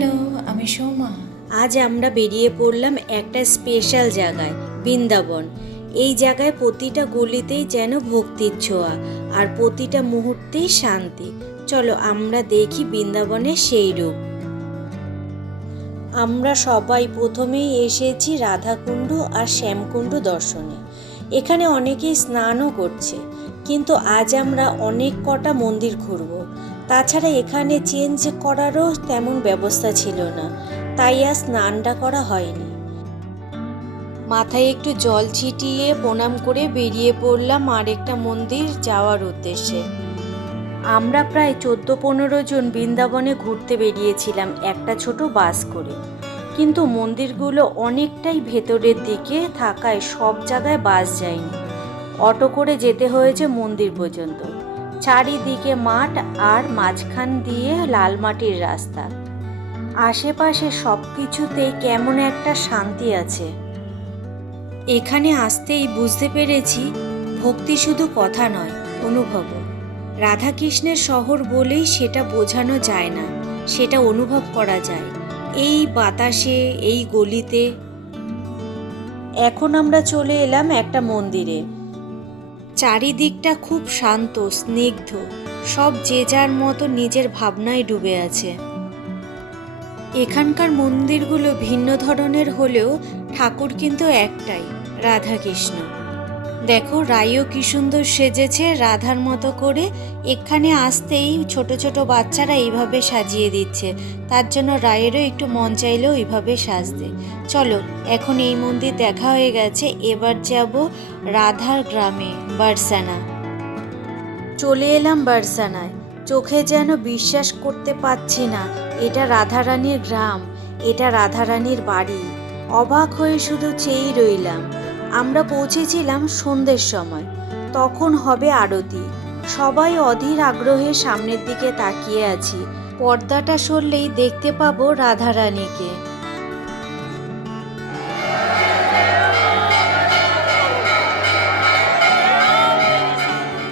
Hello, আমি সোমা। আজ আমরা বেরিয়ে পড়লাম একটা স্পেশাল জায়গায়, বৃন্দাবন। এই জায়গায় প্রতিটা গলিতেই যেন ভক্তির ছোঁয়া, আর প্রতিটা মুহূর্তেই শান্তি। চলো আমরা দেখি বৃন্দাবনের সেই রূপ। আমরা সবাই প্রথমেই এসেছি রাধাকুণ্ড আর শ্যামকুণ্ড দর্শনে। এখানে অনেকেই স্নানও করছে, কিন্তু আজ আমরা অনেক কটা মন্দির ঘুরব। তাছাড়া এখানে চেঞ্জ করারও তেমন ব্যবস্থা ছিল না, তাই আর স্নানটা করা হয়নি। মাথায় একটু জল ছিটিয়ে প্রণাম করে বেরিয়ে পড়লাম আরেকটা মন্দির যাওয়ার উদ্দেশ্যে। আমরা প্রায় 14-15 জন বৃন্দাবনে ঘুরতে বেরিয়েছিলাম একটা ছোট বাস করে, কিন্তু মন্দিরগুলো অনেকটাই ভেতরের দিকে থাকায় সব জায়গায় বাস যায়নি। অটো করে যেতে হয়েছে মন্দির পর্যন্ত। চারিদিকে মাঠ আর মাঝখান দিয়ে লাল মাটির রাস্তা। আশেপাশে সব কিছুতেই কেমন একটা শান্তি আছে। এখানে আসতেই বুঝতে পেরেছি ভক্তি শুধু কথা নয়, অনুভবও। রাধাকৃষ্ণের শহর বলেই সেটা বোঝানো যায় না, সেটা অনুভব করা যায় এই বাতাসে, এই গলিতে। এখন আমরা চলে এলাম একটা মন্দিরে। চারিদিকটা খুব শান্ত, স্নিগ্ধ, সব যে যার মতো নিজের ভাবনায় ডুবে আছে। এখানকার মন্দিরগুলো ভিন্ন ধরনের হলেও ঠাকুর কিন্তু একটাই, রাধাকৃষ্ণ। দেখো রাইও কি সুন্দর সেজেছে রাধার মতো করে। এখানে আসতেই ছোট ছোট বাচ্চারা এইভাবে সাজিয়ে দিচ্ছে, তার জন্য রায়েরও একটু মন চাইলেও এইভাবে সাজতে। চলো, এখন এই মন্দির দেখা হয়ে গেছে, এবার যাব রাধার গ্রামে, বারসানা। চলে এলাম বারসানায়। চোখে যেন বিশ্বাস করতে পারছি না এটা রাধারানীর গ্রাম, এটা রাধারানীর বাড়ি। অবাক হয়ে শুধু চেয়েই রইলাম। আমরা পৌঁছেছিলাম সন্ধ্যের সময়, তখন হবে আরতি। সবাই অধীর আগ্রহে সামনের দিকে তাকিয়ে আছি। পর্দাটা সরলেই দেখতে পাবো রাধারানীকে।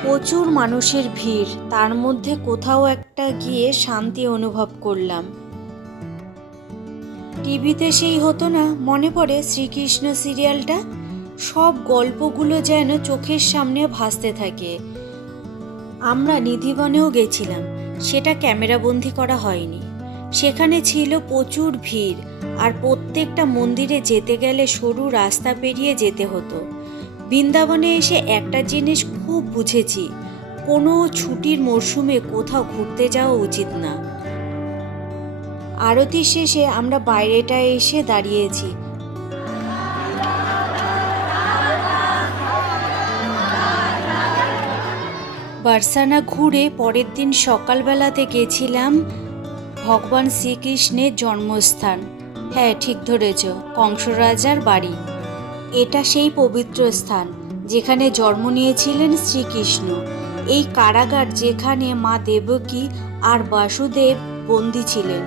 প্রচুর মানুষের ভিড়, তার মধ্যে কোথাও একটা গিয়ে শান্তি অনুভব করলাম। টিভিতে সেই হতো না, মনে পড়ে শ্রীকৃষ্ণ সিরিয়ালটা? সব গল্পগুলো যেন চোখের সামনে ভাসতে থাকে। আমরা নিধিবনেও গেছিলাম, সেটা ক্যামেরাবন্দি করা হয়নি। সেখানে ছিল প্রচুর ভিড়, আর প্রত্যেকটা মন্দিরে যেতে গেলে সরু রাস্তা পেরিয়ে যেতে হতো। বৃন্দাবনে এসে একটা জিনিস খুব বুঝেছি, কোনো ছুটির মরশুমে কোথাও ঘুরতে যাওয়া উচিত না। আরতি শেষে আমরা বাইরেটায় এসে দাঁড়িয়েছি। বারসানা ঘুরে পরের দিন সকালবেলাতে গেছিলাম ভগবান শ্রীকৃষ্ণের জন্মস্থান। হ্যাঁ, ঠিক ধরেছ, কংস রাজার বাড়ি। এটা সেই পবিত্র স্থান যেখানে জন্ম নিয়েছিলেন শ্রীকৃষ্ণ। এই কারাগার যেখানে মা দেবকী আর বাসুদেব বন্দী ছিলেন,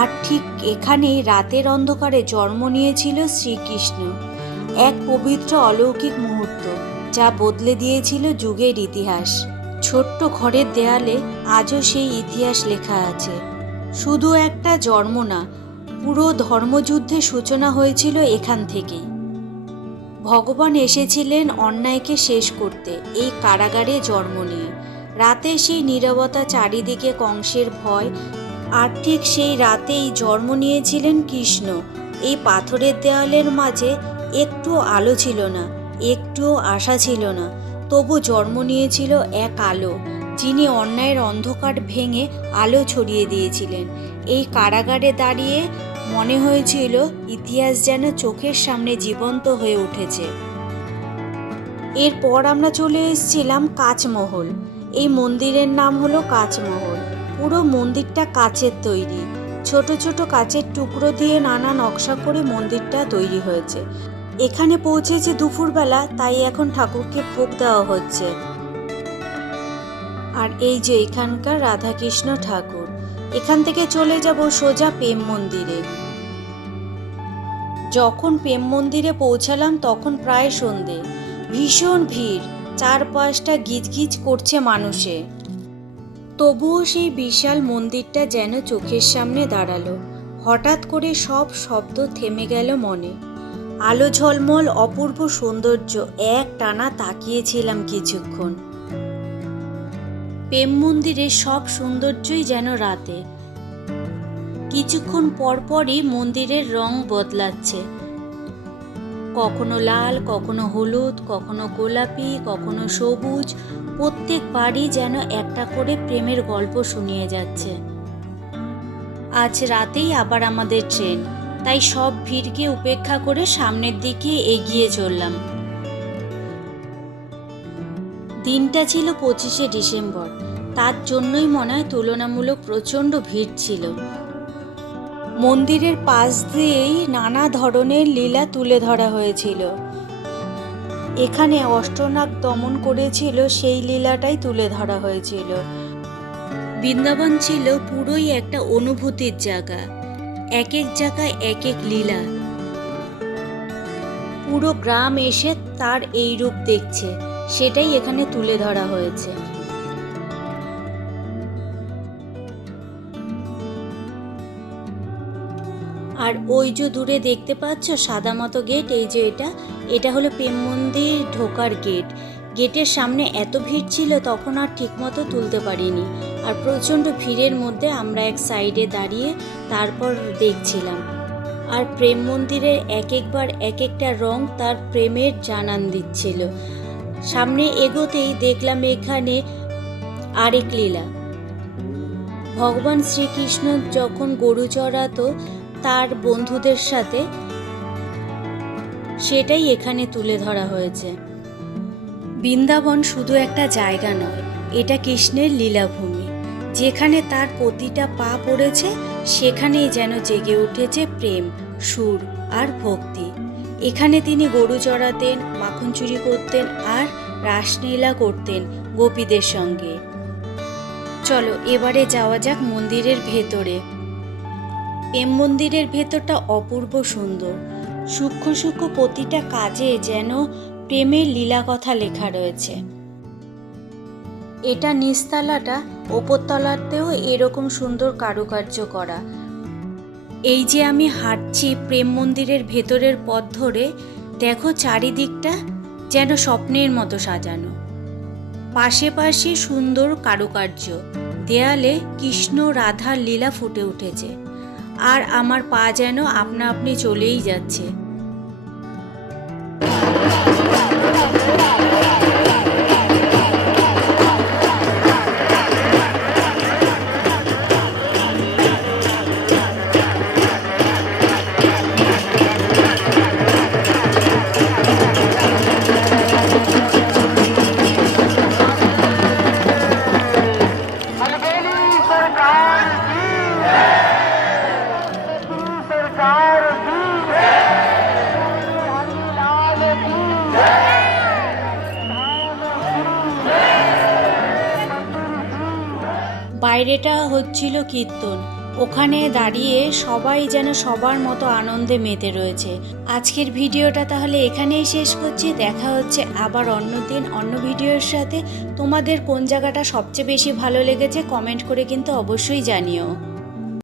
আর ঠিক এখানেই রাতের অন্ধকারে জন্ম নিয়েছিল শ্রীকৃষ্ণ। এক পবিত্র অলৌকিক মুহূর্ত, যা বদলে দিয়েছিল যুগের ইতিহাস। ছোট্ট ঘরের দেয়ালে আজও সেই ইতিহাস লেখা আছে। শুধু একটা জন্ম না, পুরো ধর্মযুদ্ধের সূচনা হয়েছিল এখান থেকেই। ভগবান এসেছিলেন অন্যায়কে শেষ করতে এই কারাগারে জন্ম নিয়ে। রাতে সেই নীরবতা, চারিদিকে কংসের ভয়, আর ঠিক সেই রাতেই জন্ম নিয়েছিলেন কৃষ্ণ। এই পাথরের দেওয়ালের মাঝে একটু আলো ছিল না, একটু আশা ছিল না, তবু জন্ম নিয়েছিল এক আলো, যিনি অন্যায়ের অন্ধকার ভেঙে আলো ছড়িয়ে দিয়েছিলেন। এই কারাগারে দাঁড়িয়ে মনে হয়েছিল ইতিহাস যেন চোখের সামনে জীবন্ত হয়ে উঠেছে। এরপর আমরা চলে এসেছিলাম কাচমহল। এই মন্দিরের নাম হলো কাচমহল। পুরো মন্দিরটা কাচের তৈরি, ছোট ছোট কাচের টুকরো দিয়ে নানা নকশা করে মন্দিরটা তৈরি হয়েছে। এখানে পৌঁছেছি দুপুরবেলা, তাই এখন ঠাকুরকে ভোগ দেওয়া হচ্ছে। আর এই যে এখানকার রাধাকৃষ্ণ ঠাকুর। এখান থেকে চলে যাব সোজা প্রেম মন্দিরে। যখন প্রেম মন্দিরে পৌঁছালাম তখন প্রায় সন্ধে। ভীষণ ভিড়, চারপাশটা গিজগিজ করছে মানুষে। তবুও সেই বিশাল মন্দিরটা যেন চোখের সামনে দাঁড়ালো। হঠাৎ করে সব শব্দ থেমে গেল মনে। আলো ঝলমল অপূর্ব সৌন্দর্য এক টানা তাকিয়েছিলাম কিছুক্ষণ। প্রেম মন্দিরের সব সৌন্দর্যই যেন রাতে। কিছুক্ষণ পরপরই মন্দিরের রং বদলাচ্ছে, কখনো লাল, কখনো হলুদ, কখনো গোলাপি, কখনো সবুজ। প্রত্যেকবারই যেন একটা করে প্রেমের গল্প শুনিয়ে যাচ্ছে। আজ রাতেই আবার আমাদের ট্রেন, তাই সব ভিড়কে উপেক্ষা করে সামনের দিকে এগিয়ে চললাম। দিনটা ছিল 25শে ডিসেম্বর, তার জন্যই মনে হয় তুলনামূলক প্রচণ্ড ভিড় ছিল। মন্দিরের পাশ দিয়েই নানা ধরনের লীলা তুলে ধরা হয়েছিল। এখানে অষ্টনাগ দমন করেছিল, সেই লীলাটাই তুলে ধরা হয়েছিল। বৃন্দাবন ছিল পুরোই একটা অনুভূতির জায়গা, এক এক জায়গায় এক এক লীলা। পুরো গ্রাম এসে তার এই রূপ দেখছে, সেটাই এখানে তুলে ধরা হয়েছে। আর ওই যে দূরে দেখতে পাচ্ছ সাদা মতো গেট, এই যে এটা হলো প্রেম মন্দির ঢোকার গেট। গেটের সামনে এত ভিড় ছিল তখন আর ঠিকমতো তুলতে পারিনি। আর প্রচণ্ড ভিড়ের মধ্যে আমরা এক সাইডে দাঁড়িয়ে তারপর দেখছিলাম। আর প্রেম মন্দিরের এক একবার এক একটা রং তার প্রেমের জানান দিচ্ছিল। সামনে এগোতেই দেখলাম এখানে আরেক লীলা। ভগবান শ্রীকৃষ্ণ যখন গরু চড়াতো তার বন্ধুদের সাথে, সেটাই এখানে তুলে ধরা হয়েছে। বৃন্দাবন শুধু একটা জায়গা নয়, এটা কৃষ্ণের লীলাভূমি। যেখানে তার প্রতিটা পা পড়েছে সেখানেই যেন জেগে উঠেছে প্রেম, সুর আর ভক্তি। এখানে তিনি গরু চড়াতেন, মাখন চুরি করতেন আর রাসলীলা করতেন গোপীদের সঙ্গে। চলো এবারে যাওয়া যাক মন্দিরের ভেতরে। প্রেম মন্দিরের ভেতরটা অপূর্ব সুন্দর। সূক্ষ্ম সূক্ষ্ম প্রতিটা কাজে যেন প্রেমের লীলা কথা লেখা রয়েছে। এটা নিচতলাটা, ওপরতলাতেও এরকম সুন্দর কারুকার্য করা। এই যে আমি হাঁটছি প্রেম মন্দিরের ভেতরের পথ ধরে, দেখো চারিদিকটা যেন স্বপ্নের মতো সাজানো। পাশে পাশে সুন্দর কারুকার্য, দেয়ালে কৃষ্ণ রাধার লীলা ফুটে উঠেছে। আর আমার পা যেন আপনা আপনি চলেই যাচ্ছে। বাইরেটা হচ্ছিল কীর্তন, ওখানে দাঁড়িয়ে সবাই যেন সবার মতো আনন্দে মেতে রয়েছে। আজকের ভিডিওটা তাহলে এখানেই শেষ করছি। দেখা হচ্ছে আবার অন্য দিন অন্য ভিডিওর সাথে। তোমাদের কোন জায়গাটা সবচেয়ে বেশি ভালো লেগেছে কমেন্ট করে কিন্তু অবশ্যই জানিও।